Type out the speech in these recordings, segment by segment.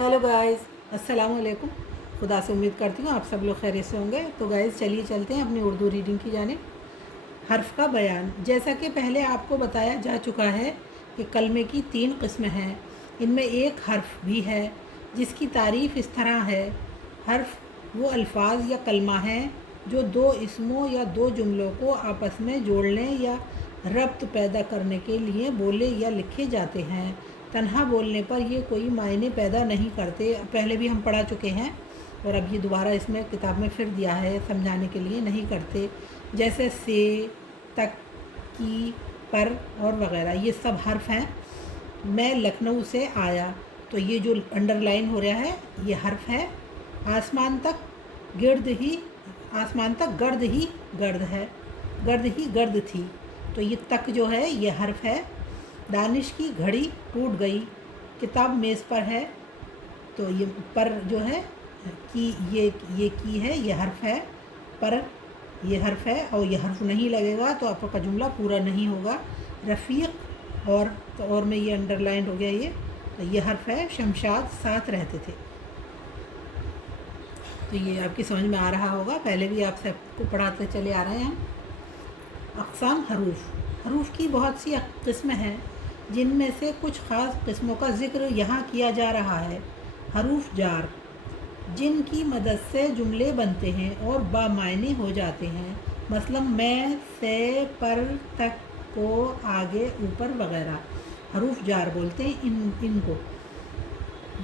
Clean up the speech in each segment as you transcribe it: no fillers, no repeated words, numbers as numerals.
Hello guys, अस्सलाम वालेकुम। खुदा से उम्मीद करती हूँ आप सब लोग खैरियत से होंगे। तो गाइस चलिए चलते हैं अपनी उर्दू रीडिंग की जानिब। हर्फ का बयान। जैसा कि पहले आपको बताया जा चुका है कि कलमे की 3 किस्में हैं। इनमें एक हर्फ भी है जिसकी तारीफ़ इस तरह है। हर्फ वो अल्फाज या कलमा है जो 2 इसमों या 2 जुमलों को आपस में जोड़ने या रब्त पैदा करने के लिए बोले या लिखे जाते हैं। तन्हा बोलने पर ये कोई मायने पैदा नहीं करते। पहले भी हम पढ़ा चुके हैं और अब ये दोबारा इसमें किताब में फिर दिया है समझाने के लिए। नहीं करते जैसे से, तक, की, पर और वग़ैरह, ये सब हर्फ हैं। मैं लखनऊ से आया, तो ये जो अंडरलाइन हो रहा है ये हर्फ है। आसमान तक गिर्द ही आसमान तक गर्द ही गर्द है, गर्द ही गर्द थी, तो ये तक जो है ये हर्फ है। दानिश की घड़ी टूट गई, किताब मेज़ पर है, तो ये पर जो है की ये की है, ये हर्फ है। पर ये हर्फ है और ये हर्फ नहीं लगेगा तो आपका जुमला पूरा नहीं होगा। रफ़ीक और में ये अंडरलाइन हो गया, तो ये हर्फ है। शमशाद साथ रहते थे, तो ये आपकी समझ में आ रहा होगा, पहले भी आप सबको पढ़ाते चले आ रहे हैं हम। अक़साम हरूफ। हरूफ की बहुत सी किस्में हैं जिनमें से कुछ ख़ास किस्मों का ज़िक्र यहाँ किया जा रहा है। हरूफ जार, जिनकी मदद से जुमले बनते हैं और बामायने हो जाते हैं, मसलन मैं, से, पर, तक, को, आगे, ऊपर वग़ैरह। हरूफ जार बोलते हैं इनको,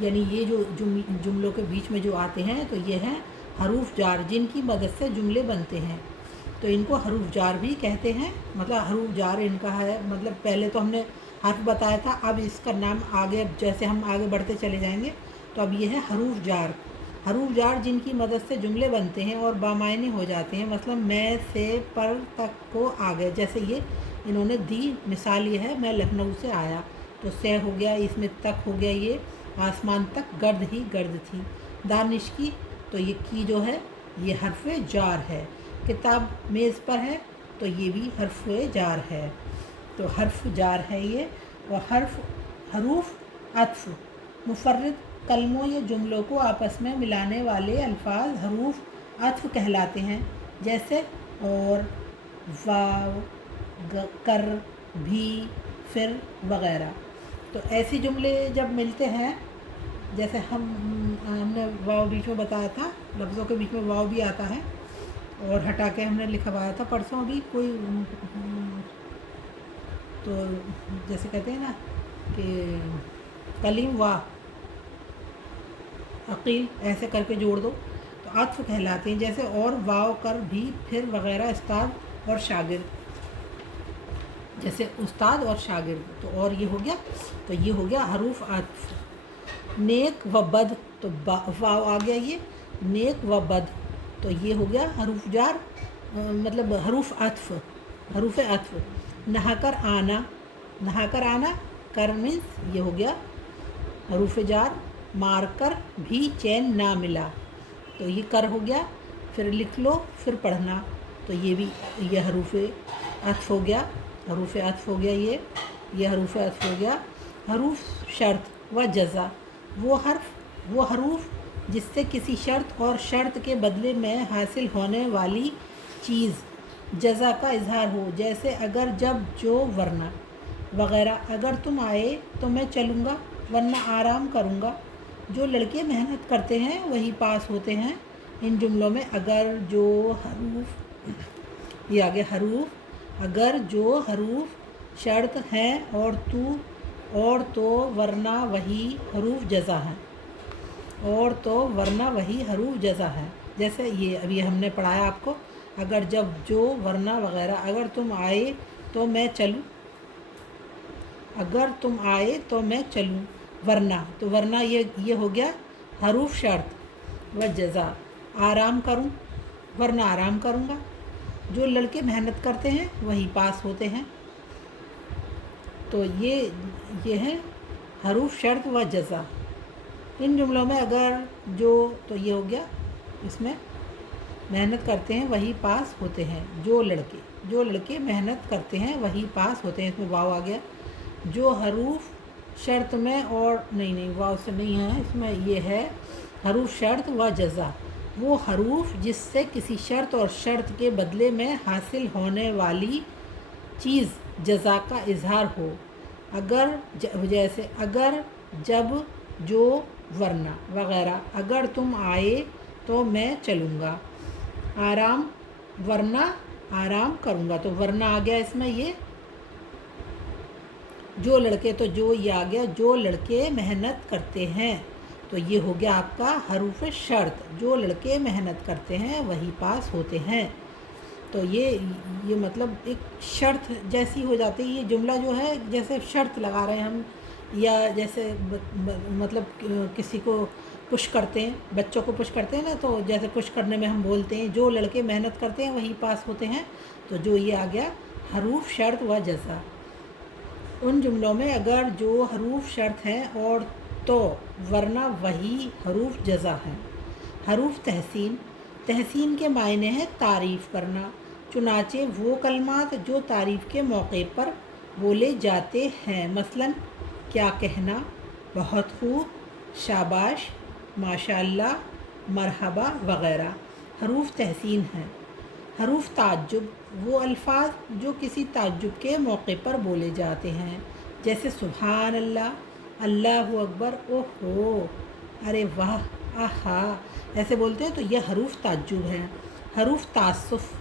यानी ये जो जुमलों के बीच में जो आते हैं तो ये हैं हरूफ जार, जिनकी मदद से जुमले बनते हैं, तो इनको हरूफ जार भी कहते हैं। मतलब हरूफ जार इनका है, मतलब पहले तो हमने हर्फ बताया था, अब इसका नाम आगे जैसे हम आगे बढ़ते चले जाएंगे तो अब ये है हरूफ जार। हरूफ जार जिनकी मदद से जुमले बनते हैं और बामायने हो जाते हैं, मतलब मैं, से, पर, तक, को, आगे, जैसे ये इन्होंने दी मिसाल ये है मैं लखनऊ से आया, तो से हो गया, इसमें तक हो गया, ये आसमान तक गर्द ही गर्द थी। दानिश की, तो ये की जो है ये हर्फ जार है। किताब मेज़ पर है, तो ये भी हर्फ जार है, तो हर्फ जार है ये। और हरूफ अत्फ। मुफर्रद कलमों या जुमलों को आपस में मिलाने वाले अल्फाज हरूफ अत्फ कहलाते हैं, जैसे और, वाव, कर, भी, फिर वग़ैरह। तो ऐसे जुमले जब मिलते हैं, जैसे हमने वाव बीच में बताया था, लफ्ज़ों के बीच में वाव भी आता है और हटा के हमने लिखवाया था परसों भी कोई, तो जैसे कहते हैं ना कि कलीम वाह अकील, ऐसे करके जोड़ दो तो अत्फ कहलाते हैं। जैसे और, वाव, कर, भी, फिर वग़ैरह। उस्ताद और शागिर्द, जैसे उस्ताद और शागिर्द, तो और ये हो गया, तो ये हो गया हरूफ अत्फ। नेक व बद, तो वाव आ गया, ये नेक व बद, तो ये हो गया हरूफ जार, मतलब हरूफ अत्फ, हरूफ अत्फ। नहाकर आना, नहाकर आना, कर मीन्स ये हो गया हरूफ जार। मार कर भी चैन ना मिला, तो ये कर हो गया। फिर लिख लो, फिर पढ़ना, तो ये भी ये हरूफ अत्फ हो गया, हरूफ अत्फ हो गया, ये हरूफ अत्फ हो गया। हरूफ शर्त व जज़ा, वो हरूफ जिससे किसी शर्त और शर्त के बदले में हासिल होने वाली चीज़ जज़ा का इजहार हो, जैसे अगर, जब, जो, वरना वग़ैरह। अगर तुम आए तो मैं चलूँगा, वरना आराम करूँगा। जो लड़के मेहनत करते हैं वही पास होते हैं। इन जुमलों में अगर, जो, हरूफ, ये आगे हरूफ अगर, जो, हरूफ शर्त हैं, और तू, और तो, वरना वही हरूफ जज़ा हैं, और तो, वरना वही हरूफ जज़ा है। जैसे ये अभी हमने पढ़ाया आपको, अगर, जब, जो, वरना वग़ैरह। अगर तुम आए तो मैं चलूँ, अगर तुम आए तो मैं चलूँ, वरना, तो वरना ये हो गया हरूफ शर्त व जज़ा। आराम करूँ, वरना आराम करूँगा। जो लड़के मेहनत करते हैं वही पास होते हैं, तो ये है हरूफ शर्त व जज़ा। इन जुमलों में अगर, जो, तो ये हो गया, इसमें मेहनत करते हैं वही पास होते हैं। जो लड़के मेहनत करते हैं वही पास होते हैं, इसमें वाव आ गया। जो हरूफ शर्त में और नहीं वाव से नहीं है, इसमें ये है हरूफ शर्त व जज़ा, वो हरूफ जिससे किसी शर्त और शर्त के बदले में हासिल होने वाली चीज़ जज़ा का इजहार हो। अगर जैसे अगर, जब, जो, वरना वगैरह। अगर तुम आए तो मैं चलूँगा, आराम वरना आराम करूँगा, तो वरना आ गया इसमें ये। जो लड़के, तो जो ये आ गया, जो लड़के मेहनत करते हैं, तो ये हो गया आपका हरूफ शर्त, जो लड़के मेहनत करते हैं वही पास होते हैं। तो ये मतलब एक शर्त जैसी हो जाती है, ये जुमला जो है जैसे शर्त लगा रहे हैं हम, या जैसे मतलब किसी को पुश करते हैं, बच्चों को पुश करते हैं ना, तो जैसे पुश करने में हम बोलते हैं जो लड़के मेहनत करते हैं वही पास होते हैं, तो जो ये आ गया हरूफ शर्त व जज़ा। उन जुमलों में अगर जो हरूफ शर्त हैं और तो वरना वही हरूफ जज़ा हैं। हरूफ तहसीन, तहसीन के मायने हैं तारीफ़ करना, चुनाचे वो कलमात जो तारीफ़ के मौके पर बोले जाते हैं, मसलन क्या कहना, बहुत खूब, शाबाश, माशाअल्लाह, मरहबा वगैरह हरूफ तहसीन हैं। हरूफ ताज्जुब, वो अल्फाज जो किसी ताज्जुब के मौके पर बोले जाते हैं, जैसे सुभान अल्लाह, अल्लाहु अकबर, ओहो, अरे वाह, आहा, ऐसे बोलते हैं, तो यह हरूफ ताज्जुब है। हरूफ तासुफ़,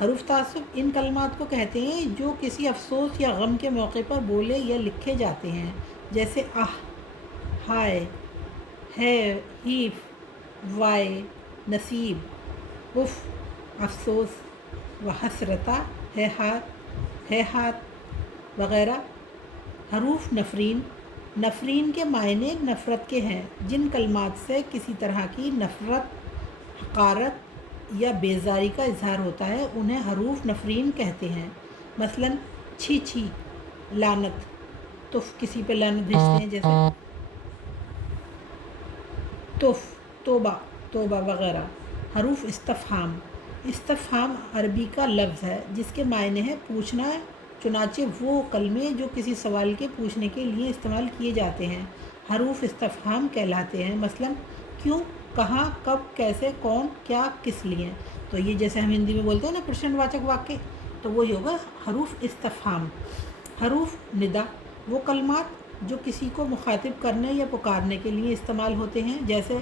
हरूफ तासुफ़ इन कलमात को कहते हैं जो किसी अफसोस या गम के मौके पर बोले या लिखे जाते हैं, जैसे आह, हाय, है, हीफ, वाय, नसीब, उफ़, अफसोस, व हसरता, है हाथ वगैरह। हरूफ नफरीन, नफरीन के मायने नफ़रत के हैं, जिन कलमात से किसी तरह की नफ़रत, हकारत या बेजारी का इजहार होता है उन्हें हरूफ नफरीन कहते हैं, मसलन छी छी, लानत, तुफ़, किसी पे लानत भेजते हैं, जैसे तुफ़, तोबा, तोबा वगैरह। हरूफ इस्तफ़हाम, इस्तफ़हाम अरबी का लफ्ज़ है जिसके मायने हैं पूछना है, चुनाचे वो कलमे जो किसी सवाल के पूछने के लिए इस्तेमाल किए जाते हैं हरूफ इस्तफ़हाम कहलाते हैं, मसलन क्यों, कहाँ, कब, कैसे, कौन, क्या, किस लिए। तो ये जैसे हम हिंदी में बोलते हैं ना प्रश्नवाचक वाक्य, तो वही होगा हरूफ इस्तफ़हाम। हरूफ निदा, वो कलमात जो किसी को मुखातिब करने या पुकारने के लिए इस्तेमाल होते हैं, जैसे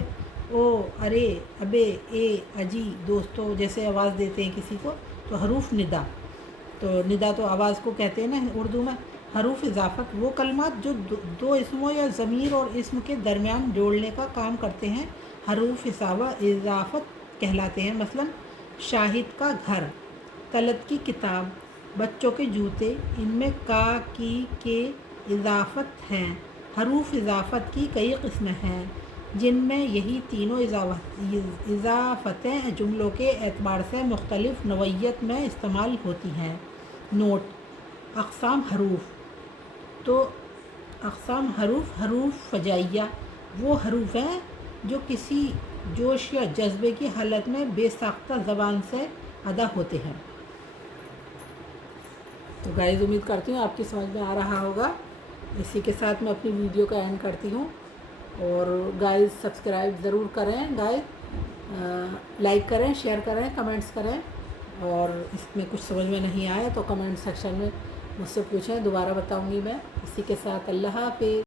ओ, अरे, अबे, ए, अजी, दोस्तों, जैसे आवाज़ देते हैं किसी को, तो हरूफ निदा। तो निदा तो आवाज़ को कहते हैं ना उर्दू में। हरूफ इजाफ़त, वो कलमात जो दो इसमों या ज़मीर और इसम के दरमियान जोड़ने का काम करते हैं, हरूफ इजाफ़त कहलाते हैं, मसलन शाहिद का घर, तलत की किताब, बच्चों के जूते, इनमें का, की, के इजाफ़त हैं। हरूफ इजाफ़त की कई किस्में हैं जिनमें यही तीनों इजाफ़तें जुमलों के एतबार से मुख्तलिफ़ नौइयत में इस्तेमाल होती हैं। नोट, अक़साम हरूफ, तो अक़साम हरूफ फ़जाइया, वो हरूफ हैं जो किसी जोश या जज्बे की हालत में बेसाख्ता ज़बान से अदा होते हैं। तो गाइस, उम्मीद करती हूँ आपकी समझ में आ रहा होगा। इसी के साथ मैं अपनी वीडियो का एंड करती हूँ, और गाइस सब्सक्राइब ज़रूर करें, गाइस लाइक करें, शेयर करें, कमेंट्स करें, और इसमें कुछ समझ में नहीं आया तो कमेंट सेक्शन में मुझसे पूछें, दोबारा बताऊँगी मैं। इसी के साथ अल्लाह हाफ़िज़।